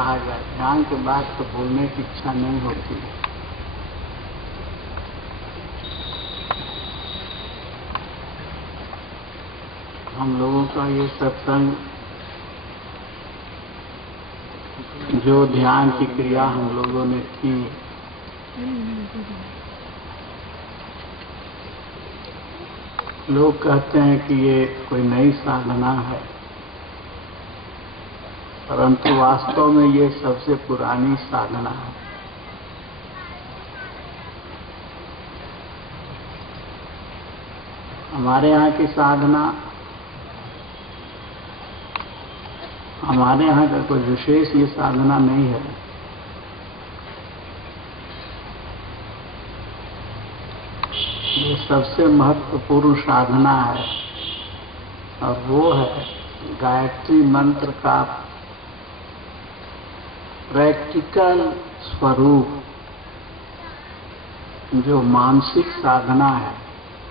कहा जाए, ध्यान के बाद तो बोलने की इच्छा नहीं होती है। हम लोगों का ये सत्संग, जो ध्यान की क्रिया हम लोगों ने की, लोग कहते हैं कि ये कोई नई साधना है, परंतु वास्तव में ये सबसे पुरानी साधना है। हमारे यहाँ की साधना, हमारे यहाँ का कोई विशेष ये साधना नहीं है। ये सबसे महत्वपूर्ण साधना है और वो है गायत्री मंत्र का प्रैक्टिकल स्वरूप। जो मानसिक साधना है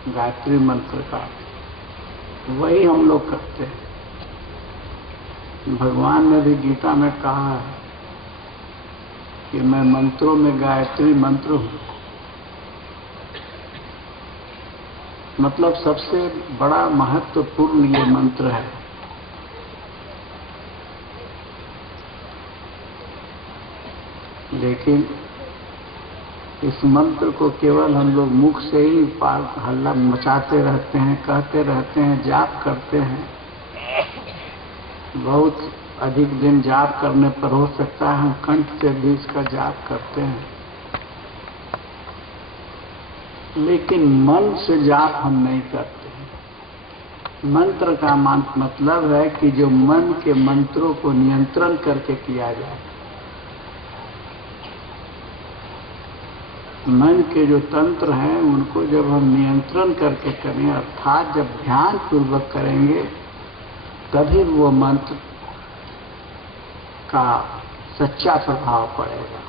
गायत्री मंत्र का, वही हम लोग करते हैं। भगवान ने भी गीता में कहा है कि मैं मंत्रों में गायत्री मंत्र हूँ। मतलब सबसे बड़ा महत्वपूर्ण ये मंत्र है। लेकिन इस मंत्र को केवल हम लोग मुख से ही हल्ला मचाते रहते हैं, कहते रहते हैं, जाप करते हैं। बहुत अधिक दिन जाप करने पर हो सकता है हम कंठ से भी इसका जाप करते हैं, लेकिन मन से जाप हम नहीं करते। मंत्र का मतलब है कि जो मन के मंत्रों को नियंत्रण करके किया जाए। मन के जो तंत्र हैं उनको जब हम नियंत्रण करके करें, अर्थात जब ध्यान पूर्वक करेंगे, तभी वो मंत्र का सच्चा प्रभाव पड़ेगा।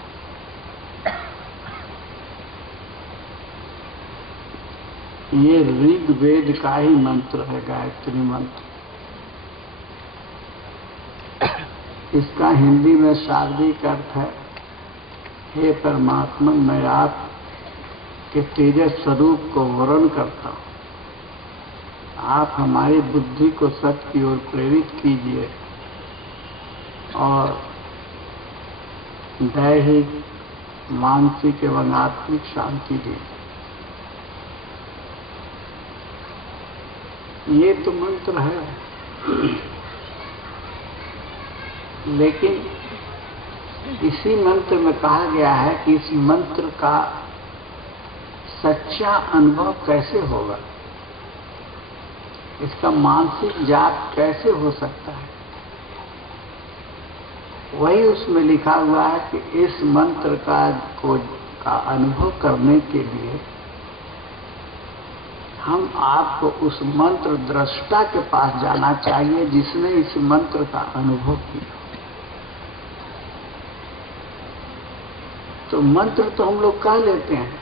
ये ऋग्वेद का ही मंत्र है, गायत्री मंत्र। इसका हिंदी में शाब्दिक अर्थ है, हे परमात्मा, मैं आप के तेजस स्वरूप को वर्ण करता हूँ। आप हमारी बुद्धि को सत्य की ओर प्रेरित कीजिए और दैहिक, मानसिक एवं आत्मिक शांति दीजिए। ये तो मंत्र है, लेकिन इसी मंत्र में कहा गया है कि इस मंत्र का सच्चा अनुभव कैसे होगा, इसका मानसिक जाप कैसे हो सकता है। वही उसमें लिखा हुआ है कि इस मंत्र का अनुभव करने के लिए हम आपको उस मंत्र दृष्टा के पास जाना चाहिए, जिसने इस मंत्र का अनुभव किया। तो मंत्र तो हम लोग कह लेते हैं,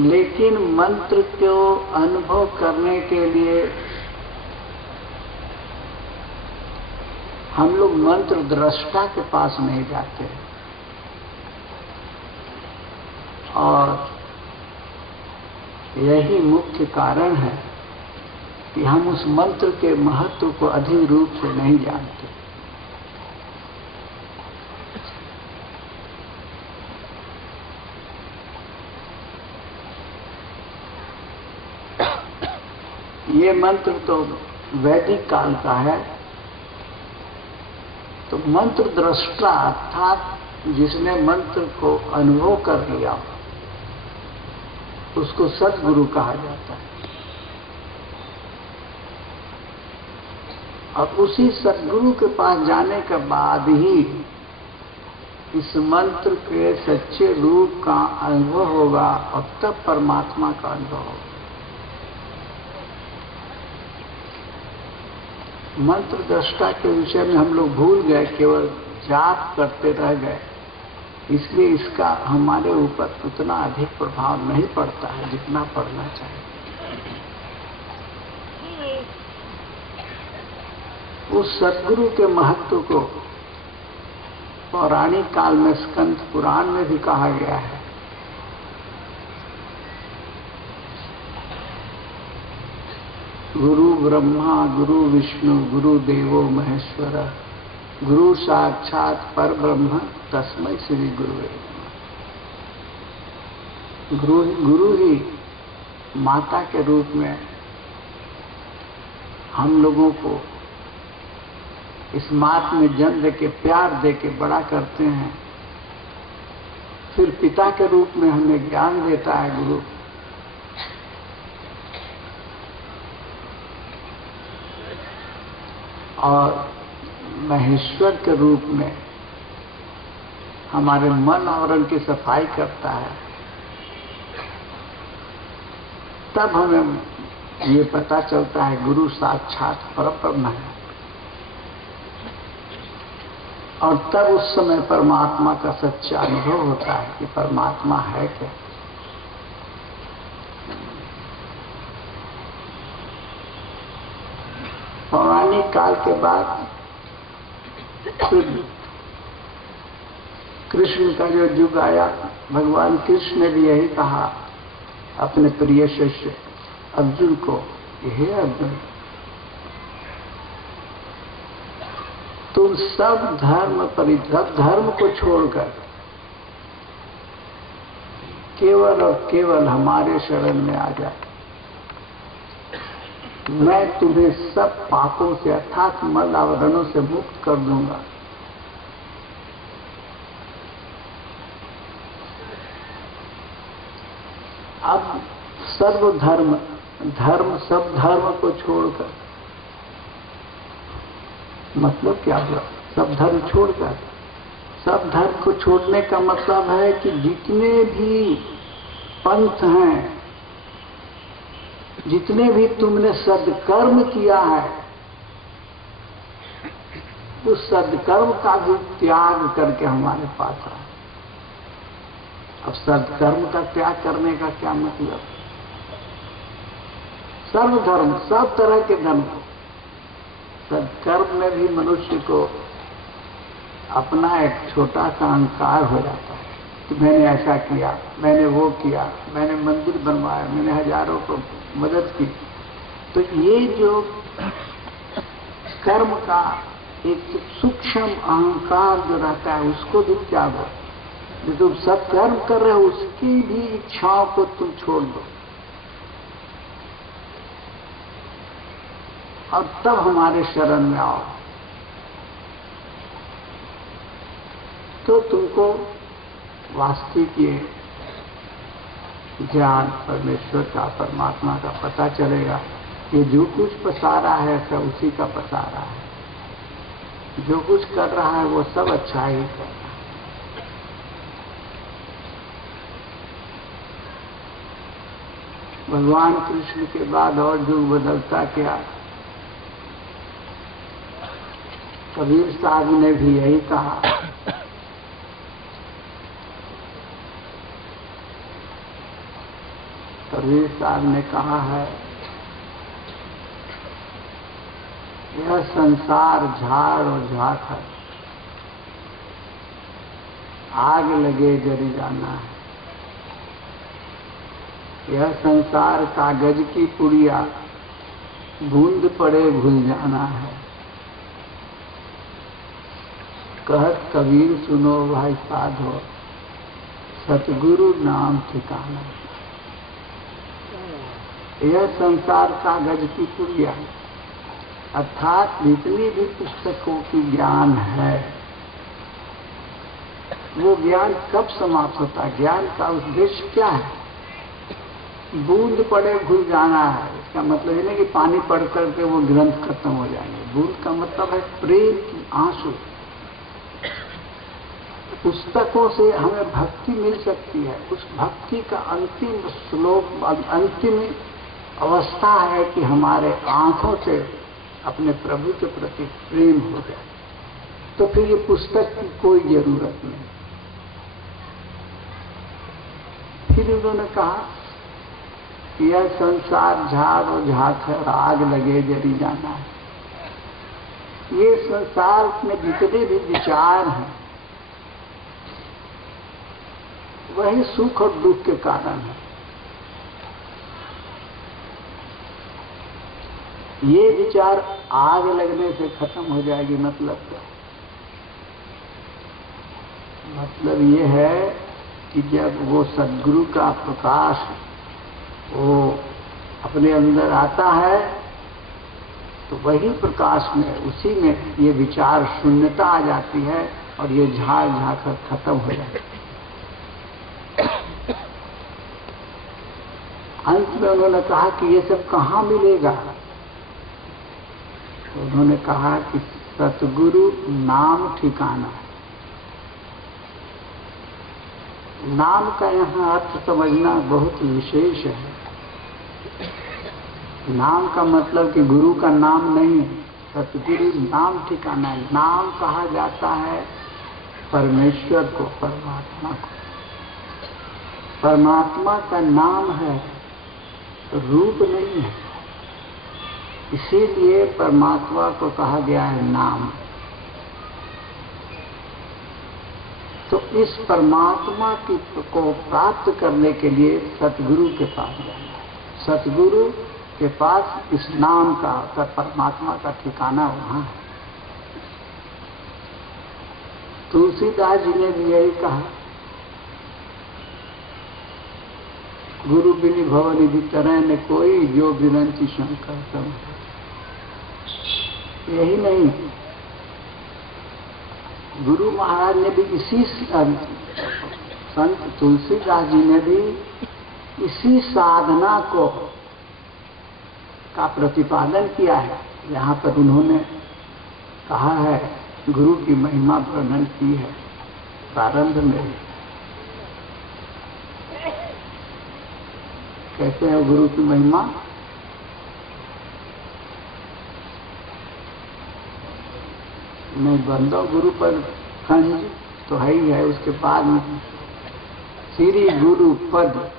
लेकिन मंत्र को अनुभव करने के लिए हम लोग मंत्र दृष्टा के पास नहीं जाते। और यही मुख्य कारण है कि हम उस मंत्र के महत्व को अधिक रूप से नहीं जानते। ये मंत्र तो वैदिक काल का है। तो मंत्र दृष्टा अर्थात जिसने मंत्र को अनुभव कर लिया, उसको सद्गुरु कहा जाता है। और उसी सद्गुरु के पास जाने के बाद ही इस मंत्र के सच्चे रूप का अनुभव होगा और तब परमात्मा का अनुभव होगा। मंत्र दृष्टा के विषय में हम लोग भूल गए, केवल जाप करते रह गए, इसलिए इसका हमारे ऊपर उतना अधिक प्रभाव नहीं पड़ता है जितना पड़ना चाहिए। उस सद्गुरु के महत्व को पौराणिक काल में स्कंद पुराण में भी कहा गया है, गुरु ब्रह्मा गुरु विष्णु गुरु देवो महेश्वर गुरु साक्षात पर ब्रह्म तस्मै श्री गुरुवे नमः। गुरु ही माता के रूप में हम लोगों को इस मात में जन्म दे के प्यार दे के बड़ा करते हैं, फिर पिता के रूप में हमें ज्ञान देता है गुरु। और महेश्वर के रूप में हमारे मन और अंग की सफाई करता है। तब हमें ये पता चलता है गुरु साक्षात परब्रह्म है, और तब उस समय परमात्मा का सच्चा अनुभव होता है कि परमात्मा है क्या। पौराणिक काल के बाद फिर कृष्ण का जो युग आया, भगवान कृष्ण ने भी यही कहा अपने प्रिय शिष्य अर्जुन को, हे अर्जुन, तुम सब धर्म को छोड़कर केवल और केवल हमारे शरण में आ जाए, मैं तुम्हें सब पापों से अर्थात मल आवरणों से मुक्त कर दूंगा। अब सब धर्म को छोड़कर, मतलब क्या हुआ? सब धर्म छोड़कर, सब धर्म को छोड़ने का मतलब है कि जितने भी पंथ हैं, जितने भी तुमने सद्कर्म किया है, उस सद्कर्म का भी त्याग करके हमारे पास आए। अब सद्कर्म का त्याग करने का क्या मतलब? सर्वधर्म, सब तरह के धर्म को, सद्कर्म में भी मनुष्य को अपना एक छोटा सा अहंकार हो जाता है कि मैंने ऐसा किया, मैंने वो किया, मैंने मंदिर बनवाया, मैंने हजारों को मदद की। तो ये जो कर्म का एक सूक्ष्म अहंकार जो रहता है, उसको भी त्यागो। जो तुम सत्कर्म कर रहे हो उसकी भी इच्छाओं को तुम छोड़ दो, और तब हमारे शरण में आओ। तो तुमको वास्तविक ये ज्ञान परमेश्वर का, परमात्मा का पता चलेगा। ये जो कुछ पसारा है सब उसी का पसारा है, जो कुछ कर रहा है वो सब अच्छा ही कर रहा है। भगवान कृष्ण के बाद और युग बदलता क्या, कबीर साहब ने भी यही कहा। कबीर साहब ने कहा है, यह संसार झाड़ और झांक है, आग लगे जल जाना है। यह संसार कागज की पुड़िया, बूंद पड़े भूल जाना है। कहत कबीर सुनो भाई साधो, सतगुरु नाम ठिकाना। यह संसार कागज की पुड़िया, अर्थात जितनी भी पुस्तकों की ज्ञान है, वो ज्ञान कब समाप्त होता है? ज्ञान का उद्देश्य क्या है? बूंद पड़े भूल जाना है। इसका मतलब ये नहीं कि पानी पड़ करके वो ग्रंथ खत्म हो जाएंगे। बूंद का मतलब है प्रेम की आंसू। पुस्तकों से हमें भक्ति मिल सकती है, उस भक्ति का अंतिम श्लोक, अंतिम अवस्था है कि हमारे आंखों से अपने प्रभु के प्रति प्रेम हो जाए। तो फिर ये पुस्तक की कोई जरूरत नहीं। फिर उन्होंने कहा, यह संसार झाड़ और झांक है, आग लगे जली जाना है। ये संसार में जितने भी विचार हैं, वही सुख और दुख के कारण है। ये विचार आग लगने से खत्म हो जाएगी। मतलब क्या? मतलब ये है कि जब वो सद्गुरु का प्रकाश वो अपने अंदर आता है तो वही प्रकाश में, उसी में ये विचार शून्यता आ जाती है और ये झाड़ झाकर खत्म हो जाती है। अंत में उन्होंने कहा कि ये सब कहाँ मिलेगा? तो उन्होंने कहा कि सतगुरु नाम ठिकाना है। नाम का यहाँ अर्थ समझना बहुत विशेष है। नाम का मतलब कि गुरु का नाम नहीं, सतगुरु नाम ठिकाना है। नाम कहा जाता है परमेश्वर को, परमात्मा को। परमात्मा का नाम है, रूप नहीं है। इसीलिए परमात्मा को कहा गया है नाम। तो इस परमात्मा को प्राप्त करने के लिए सतगुरु के पास जाना है। सतगुरु के पास इस नाम का, परमात्मा का ठिकाना वहां है। तुलसीदास जी ने भी यही कहा, गुरु बिनि भव निधि तरह न कोई, जो बिरंची शंकर तम। यही नहीं, गुरु महाराज ने भी इसी, संत तुलसीदास जी ने भी इसी साधना को का प्रतिपादन किया है। यहाँ पर उन्होंने कहा है, गुरु की महिमा वर्णन की है प्रारंभ में। कहते हैं गुरु की महिमा, मैं बंदो गुरु पर खंज तो है ही है, उसके बाद में श्री गुरु पद।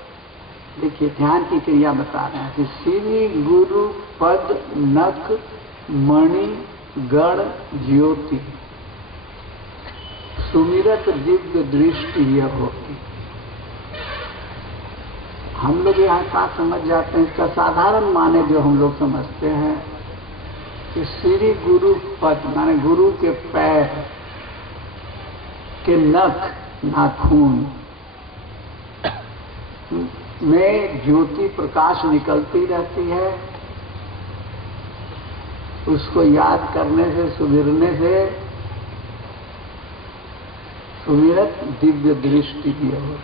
देखिए ध्यान की क्रिया बता रहे हैं कि श्री गुरु पद नख मणि गण ज्योति सुमिरत दिव्य दृष्टि यह होती। हम लोग यहाँ का समझ जाते हैं, इसका साधारण माने जो हम लोग समझते हैं कि श्री गुरु पद माने गुरु के पैर के नख, नाखून में ज्योति प्रकाश निकलती रहती है। उसको याद करने से, सुमिरने से सुमिरत दिव्य दृष्टि भी हो,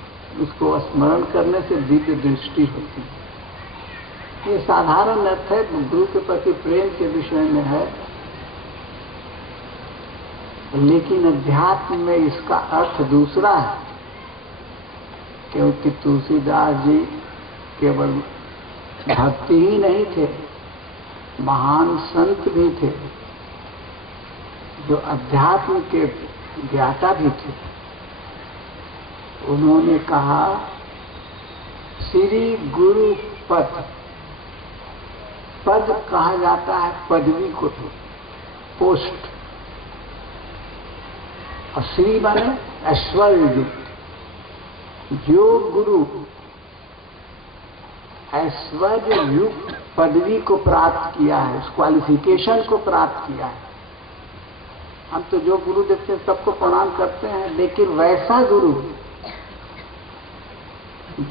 उसको स्मरण करने से दिव्य दृष्टि होती है। ये साधारण अर्थ है, गुरु के प्रति प्रेम के विषय में है, लेकिन अध्यात्म में इसका अर्थ दूसरा है। क्योंकि तुलसीदास जी केवल भक्ति ही नहीं थे, महान संत भी थे, जो अध्यात्म के ज्ञाता भी थे। उन्होंने कहा श्री गुरु पद, पद कहा जाता है पदवी को, तो पोस्ट, और श्री माने ऐश्वर्य युक्त। जो गुरु ऐश्वर्य युक्त पदवी को प्राप्त किया है, उस क्वालिफिकेशन को प्राप्त किया है। हम तो जो गुरु देखते हैं सबको प्रणाम करते हैं, लेकिन वैसा गुरु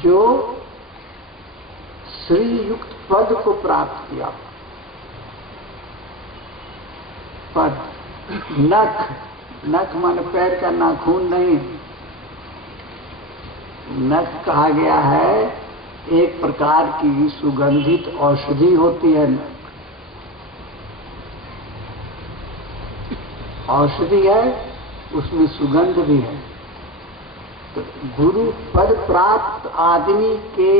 जो श्री युक्त पद को प्राप्त किया। पद, नख, नख माने पैर का नाखून नहीं, नख कहा गया है एक प्रकार की सुगंधित औषधि होती है। औषधि है, उसमें सुगंध भी है। तो गुरु पद प्राप्त आदमी के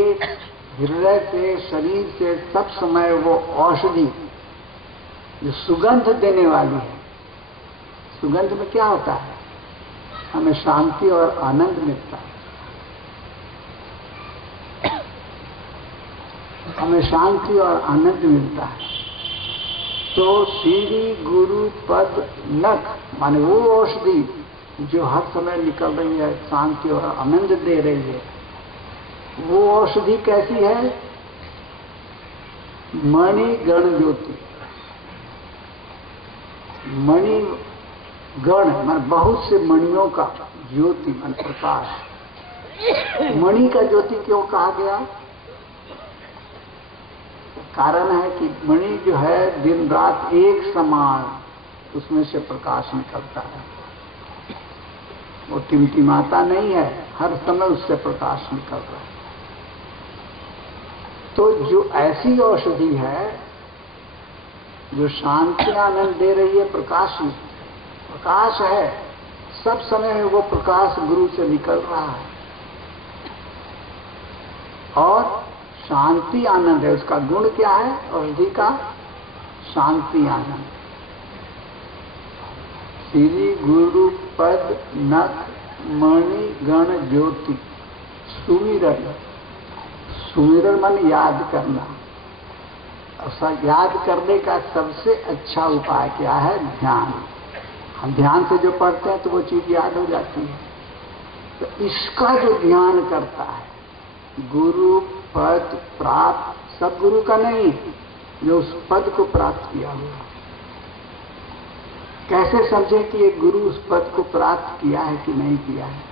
हृदय से, शरीर से सब समय वो औषधि जो सुगंध देने वाली है। सुगंध में क्या होता है? हमें शांति और आनंद मिलता है, हमें शांति और आनंद मिलता है। तो श्री गुरु पद नख माने वो औषधि जो हर समय निकल रही है, शांति और आनंद दे रही है, वो औषधि कैसी है? मणि गण ज्योति। मणि गण मान बहुत से मणियों का ज्योति मान प्रकाश। मणि का ज्योति क्यों कहा गया? कारण है कि मणि जो है दिन रात एक समान उसमें से प्रकाश निकलता है, वो टिमटिमाता नहीं है, हर समय उससे प्रकाश निकल रहा है। तो जो ऐसी औषधि है जो शांति आनंद दे रही है, प्रकाश है, सब समय में वो प्रकाश गुरु से निकल रहा है और शांति आनंद है। उसका गुण क्या है औषधि का? शांति आनंद। श्री गुरु पद नख मणि गण ज्योति सुमिरन। सुमिरन मन याद करना। याद करने का सबसे अच्छा उपाय क्या है? ध्यान। हम ध्यान से जो पढ़ते हैं तो वो चीज याद हो जाती है। तो इसका जो ध्यान करता है, गुरु पद प्राप्त, सब गुरु का नहीं, जो उस पद को प्राप्त किया हुआ। कैसे समझे कि ये गुरु उस पद को प्राप्त किया है कि नहीं किया है?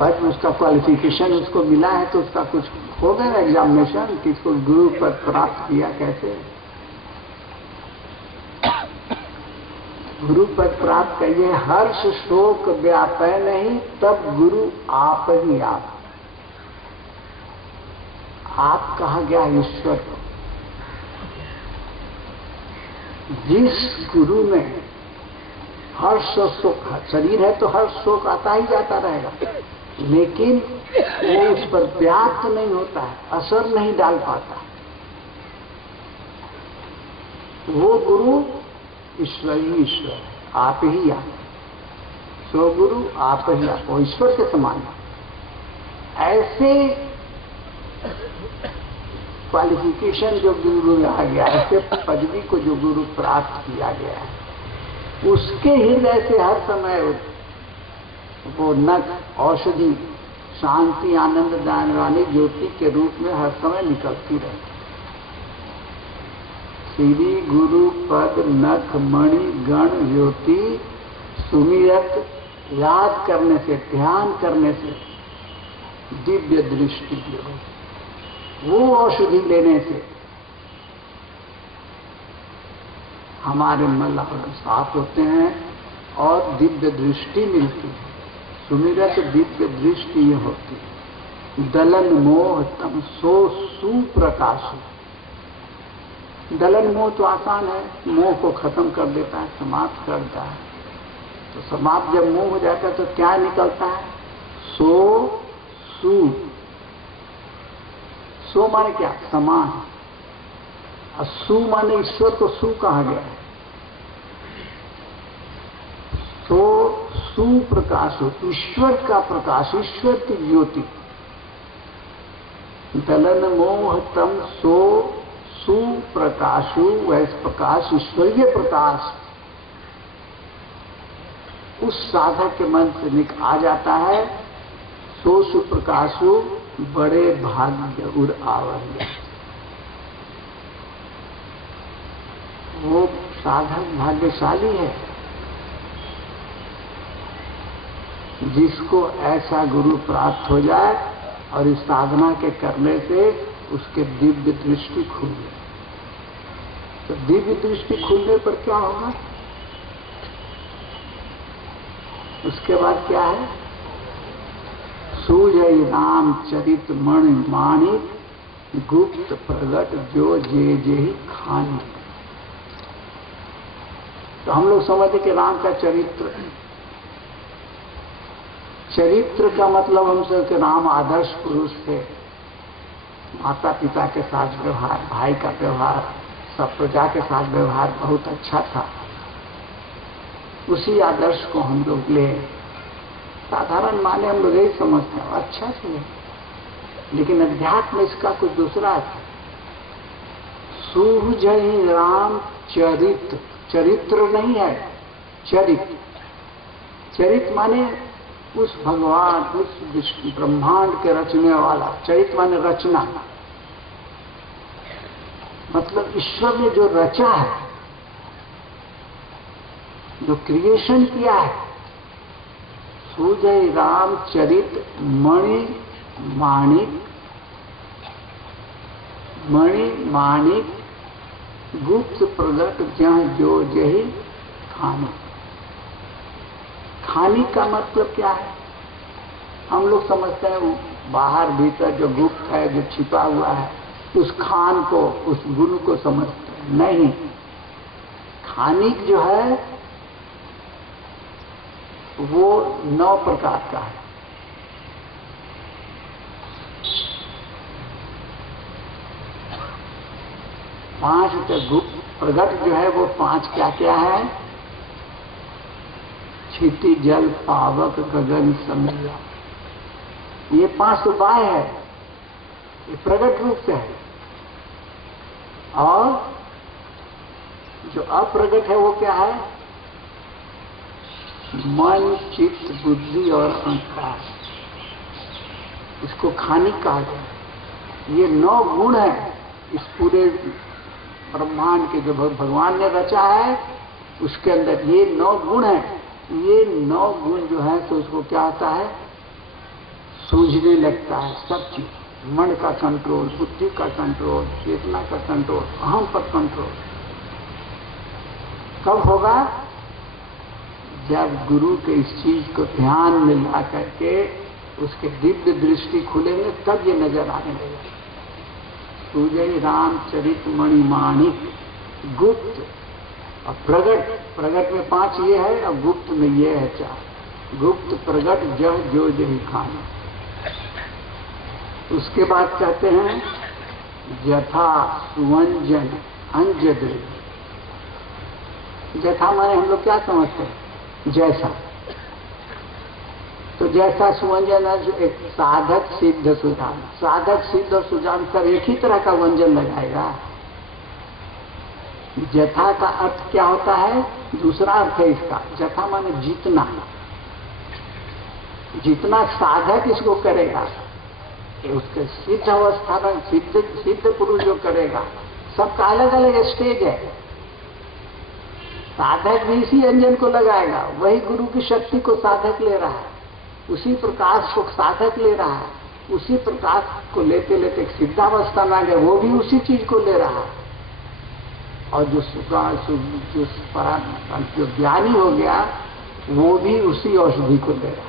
पद उसका क्वालिफिकेशन उसको मिला है तो उसका कुछ हो गया एग्जामिनेशन कि इसको गुरु पद प्राप्त किया कैसे? गुरु पद प्राप्त करिए, हर्ष शोक व्यापै नहीं, तब गुरु आप ही आप। आप कहा गया ईश्वर को। जिस गुरु में हर्ष और शोक, शरीर है तो हर्ष शोक आता ही जाता रहेगा, लेकिन वो उस पर व्याप्त नहीं होता है, असर नहीं डाल पाता। वो गुरु ईश्वर ही ईश्वर है, आप ही आप। सो गुरु आप ही आप, वो ईश्वर के समान। ऐसे क्वालिफिकेशन जो गुरु आ गया, ऐसे पदवी को जो गुरु प्राप्त किया गया है, उसके हृदय से हर समय वो नख औषधि शांति आनंद दान वाली ज्योति के रूप में हर समय निकलती रहती। श्री गुरु पद नख मणि गण ज्योति सुमिरत, याद करने से, ध्यान करने से दिव्य दृष्टि हो। वो औषधि लेने से हमारे मल साफ होते हैं और दिव्य दृष्टि मिलती है। सुमिरत दिव्य दृष्टि ये होती है। दलन मोह तम सो सुप्रकाश। दलन मोह तो आसान है, मोह को खत्म कर देता है, समाप्त करता है। तो समाप्त जब मोह हो जाता है तो क्या निकलता है? सो सु। सो माने क्या? समान। और सु माने ईश्वर को सु कहा गया है। तो सुप्रकाश, ईश्वर का प्रकाश, ईश्वर की ज्योति। दलन मोह तम सो सुप्रकाशु, वैसे प्रकाश ईश्वरीय प्रकाश उस साधक के मन से आ जाता है। सो सुप्रकाशु बड़े भाग्य उर आवरण। वो साधक भाग्यशाली है जिसको ऐसा गुरु प्राप्त हो जाए और इस साधना के करने से उसके दिव्य दृष्टि खुल जाए। तो दिव्य दृष्टि खुलने पर क्या होगा? उसके बाद क्या है? सूजय राम चरित मणि माणिक गुप्त प्रगट जो जे जे ही खानी। तो हम लोग समझते कि राम का चरित्र, चरित्र का मतलब हमसे कि राम आदर्श पुरुष थे, माता पिता के साथ व्यवहार, भाई का व्यवहार, सब प्रजा के साथ व्यवहार बहुत अच्छा था। उसी आदर्श को हम लोग ले, साधारण माने हम लोग यही समझते हैं, अच्छा से, लेकिन अध्यात्म इसका कुछ दूसरा है। सूझहि राम चरित, चरित्र नहीं है, चरित। चरित माने उस भगवान, उस ब्रह्मांड के रचने वाला। चरित माने रचना, मतलब ईश्वर ने जो रचा है, जो क्रिएशन किया है। सूजय राम चरित मणि माणिक, मणि माणिक गुप्त प्रगट जह जो जही खानी। खानी का मतलब क्या है? हम लोग समझते हैं वो बाहर भीतर जो गुप्त है, जो छिपा हुआ है, उस खान को, उस गुण को समझते हैं। नहीं, खानिक जो है वो 9 प्रकार का है। पांच गुप्त प्रगट जो है वो 5 क्या क्या है? क्षिति जल पावक गगन समया। ये 5 उपाय है, ये प्रगट रूप से है। और जो अप्रगट है वो क्या है? मन, चित्त, बुद्धि और अहंकार। इसको खानिक कहा गया। ये 9 गुण है इस पूरे ब्रह्मांड के, जो भगवान ने रचा है उसके अंदर ये 9 गुण है। ये 9 गुण जो है तो उसको क्या होता है? सूझने लगता है सब चीज। मन का कंट्रोल, बुद्धि का कंट्रोल, चेतना का कंट्रोल, अहम पर कंट्रोल। कब होगा? जब गुरु के इस चीज को ध्यान में ला करके उसके दिव्य दृष्टि खुलेंगे, तब ये नजर आने लगेगा। सूजय राम चरित मणि माणिक गुप्त और प्रगट। प्रगट में 5 ये है और गुप्त में ये है 4। गुप्त प्रगट जह जो जही खाना। उसके बाद कहते हैं जथा सुवंजन अंजद्र। जथा माने हम लोग क्या समझते हैं? जैसा। तो जैसा सुवंजन एक साधक सिद्ध सुजान। साधक सिद्ध और सुजान सब एक ही तरह का व्यंजन लगाएगा। जथा का अर्थ क्या होता है? दूसरा अर्थ है इसका। जथा माने जितना, जितना साधक इसको करेगा, उसके सिद्ध अवस्था में सिद्ध पुरुष जो करेगा, सबका अलग अलग स्टेज है। साधक भी इसी अंजन को लगाएगा, वही गुरु की शक्ति को साधक ले रहा है, उसी प्रकाश को साधक ले रहा है, उसी प्रकाश को लेते लेते एक सिद्धावस्था में आ गया, वो भी उसी चीज को ले रहा है। और जो ज्ञानी हो गया वो भी उसी औषधि को ले रहा है।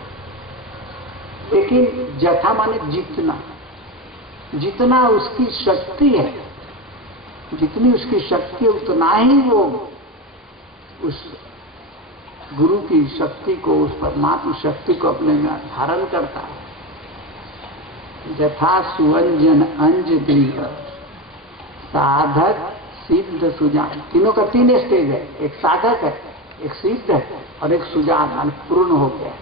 लेकिन जथा माने जितना, जितना उसकी शक्ति है, जितनी उसकी शक्ति है उतना ही वो उस गुरु की शक्ति को, उस परमात्मा शक्ति को अपने में धारण करता है। जथा सुवंजन अंज दृढ़ साधक सिद्ध सुजान। तीनों का 3 स्टेज है। एक साधक है, एक सिद्ध है और एक सुजान, पूर्ण हो गया।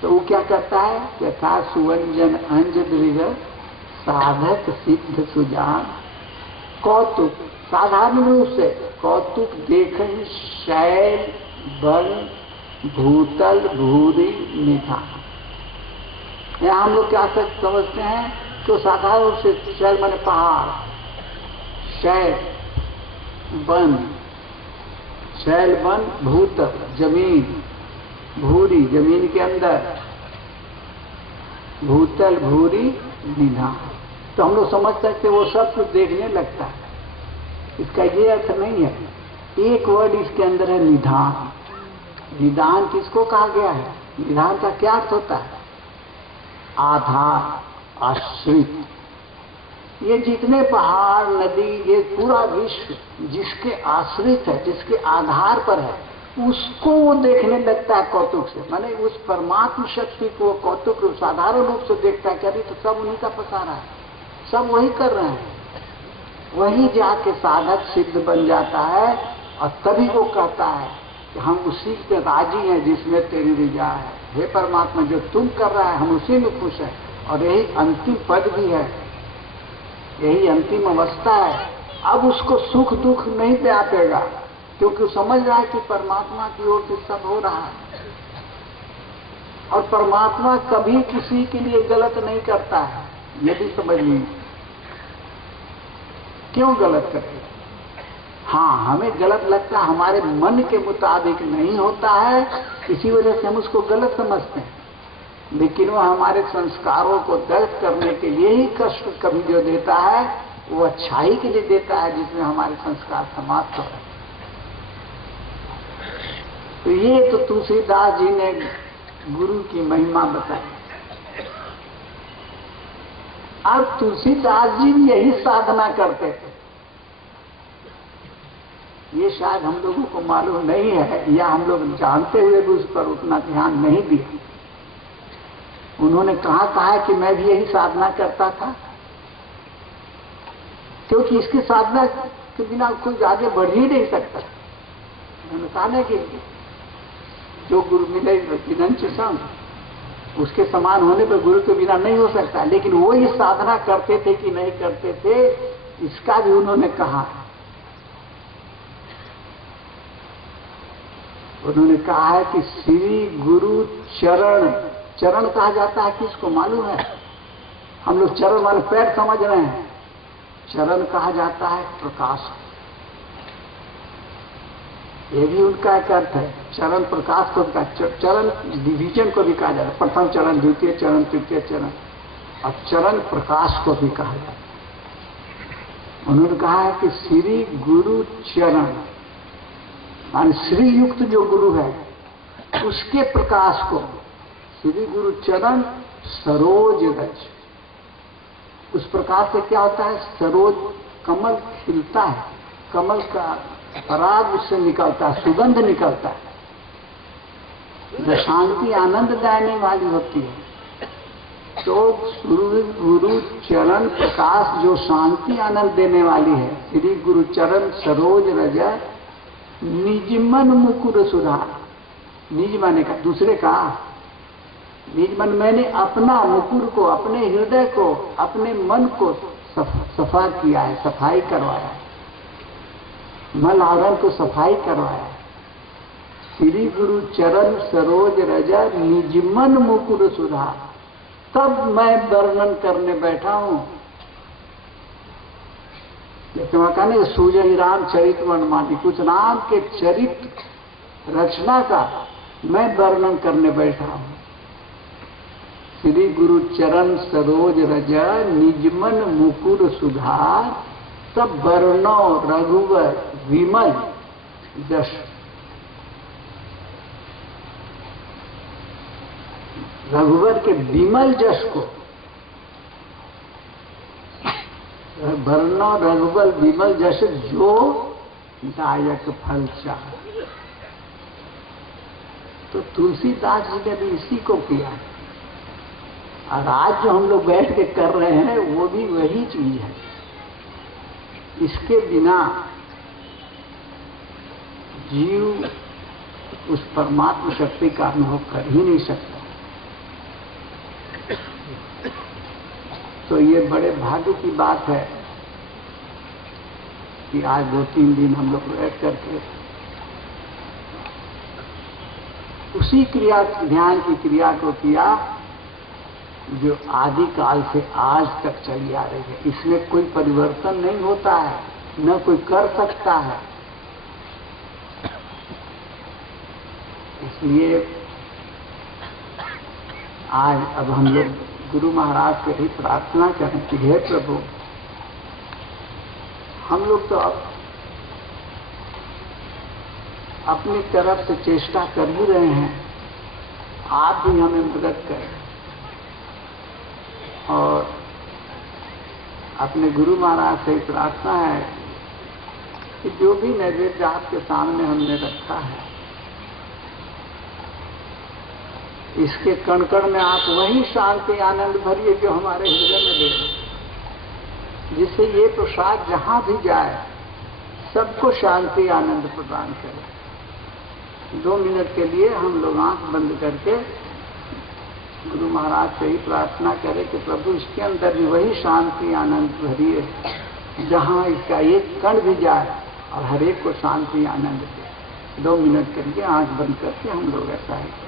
तो वो क्या करता है? यथा सुवंजन अंज दृढ़ साधक सिद्ध सुजान कौतुक। साधारण रूप से कौतुक देखें शैल बल भूतल भूरी निधान। यहाँ हम लोग क्या समझते हैं? तो साधारण रूप से शैल माने पहाड़, शैल वन, शैल वन भूतल जमीन, भूरी जमीन के अंदर, भूतल भूरी निधान। तो हम लोग समझ सकते वो सब कुछ देखने लगता है। इसका ये अर्थ नहीं है। एक वर्ड इसके अंदर है निधान। निधान किसको कहा गया है? निधान का क्या अर्थ होता है? आधार, आश्रित। ये जितने पहाड़ नदी, ये पूरा विश्व जिसके आश्रित है, जिसके आधार पर है, उसको वो देखने लगता है कौतुक से। माने उस परमात्म शक्ति को कौतुक रूप, साधारण रूप से देखता है कि अरे तो सब उन्हीं का पसारा है, सब वही कर रहे हैं। वही जाके साधक सिद्ध बन जाता है और तभी वो कहता है कि हम उसी पे राजी हैं जिसमें तेरी रिजा है। हे परमात्मा, जो तुम कर रहा है हम उसी में खुश हैं। और यही अंतिम पद भी है, यही अंतिम अवस्था है। अब उसको सुख दुख नहीं व्यापेगा, क्योंकि वो समझ रहा है कि परमात्मा की ओर से सब हो रहा है। और परमात्मा कभी किसी के लिए गलत नहीं करता है, ये भी समझ लीजिए। क्यों गलत करते? हाँ, हमें गलत लगता है, हमारे मन के मुताबिक नहीं होता है, इसी वजह से हम उसको गलत समझते हैं। लेकिन वह हमारे संस्कारों को दर्ज करने के लिए ही कष्ट कभी जो देता है, वो अच्छाई के लिए देता है, जिसमें हमारे संस्कार समाप्त हो रहे हैं। तो ये तो तुलसीदास जी ने गुरु की महिमा बताई। अब तुलसीदास जी भी यही साधना करते थे। ये शायद हम लोगों को मालूम नहीं है, या हम लोग जानते हुए भी उस पर उतना ध्यान नहीं दिया। उन्होंने कहा कि मैं भी यही साधना करता था, क्योंकि इसकी साधना के बिना कोई आगे बढ़ ही नहीं सकता। उन्होंने कहा ना कि जो गुरु मिले विनंच संग, उसके समान होने पर गुरु के बिना नहीं हो सकता। लेकिन वो ये साधना करते थे कि नहीं करते थे, इसका भी उन्होंने कहा। उन्होंने कहा है कि श्री गुरु चरण, चरण कहा जाता है किसको मालूम है? हम लोग चरण वाले पैर समझ रहे हैं, चरण कहा जाता है प्रकाश। ये भी उनका एक अर्थ है। चरण प्रकाश को, चरण डिवीजन को भी कहा जाता है, प्रथम चरण, द्वितीय चरण, तृतीय चरण, और चरण प्रकाश को भी कहा जाता है। उन्होंने कहा है कि श्री गुरु चरण, मान श्री युक्त जो गुरु है उसके प्रकाश को, श्री गुरु चरण सरोज रज। उस प्रकाश से क्या होता है? सरोज, कमल खिलता है, कमल का पराग उससे निकलता है, सुगंध निकलता है, जो शांति आनंद देने वाली होती है। तो गुरु चरण प्रकाश जो शांति आनंद देने वाली है, श्री गुरु चरण सरोज रज निजमन मुकुर सुधा। निज माने का दूसरे का, निज मन मैंने अपना मुकुर को, अपने हृदय को, अपने मन को सफा किया है, सफाई करवाया है, मल आवरण को सफाई करवाया है। श्री गुरु चरण सरोज रजा निजमन मुकुर सुधा। तब मैं वर्णन करने बैठा हूं। लेकिन वहां कहने सूजन राम चरित वर्णमानी, कुछ राम के चरित्र रचना का मैं वर्णन करने बैठा हूं। श्री गुरु चरण सरोज रजा निजमन मुकुर सुधार, तब वर्णो रघुवर विमल जश। रघुवर के विमल जश को, वर्णो रघुवर विमल जश जो दायक फल चाह। तो तुलसीदास जी ने भी इसी को किया। और आज जो हम लोग बैठ के कर रहे हैं वो भी वही चीज है। इसके बिना जीव उस परमात्मा शक्ति का अनुभव कर ही नहीं सकता। तो ये बड़े भाग्य की बात है कि आज 2-3 दिन हम लोग बैठ करके उसी क्रिया, ध्यान की क्रिया को किया जो आदि काल से आज तक चली आ रही है। इसमें कोई परिवर्तन नहीं होता है, न कोई कर सकता है। इसलिए आज अब हम लोग गुरु महाराज से ही प्रार्थना करें कि हे प्रभु, हम लोग तो अब अपनी तरफ से चेष्टा कर ही रहे हैं, आप भी हमें मदद करें। और अपने गुरु महाराज से प्रार्थना है कि जो भी नैवेद्य आपके सामने हमने रखा है, इसके कण कण में आप वही शांति आनंद भरिए जो हमारे हृदय में दे, जिससे ये प्रसाद जहां भी जाए सबको शांति आनंद प्रदान करे। 2 मिनट के लिए हम लोग आंख बंद करके गुरु महाराज से ही प्रार्थना करें कि प्रभु इसके अंदर भी वही शांति आनंद भरिए जहां इसका एक कण भी जाए, और हर एक को शांति आनंद दे। 2 मिनट करके आंख बंद करके हम लोग ऐसा ही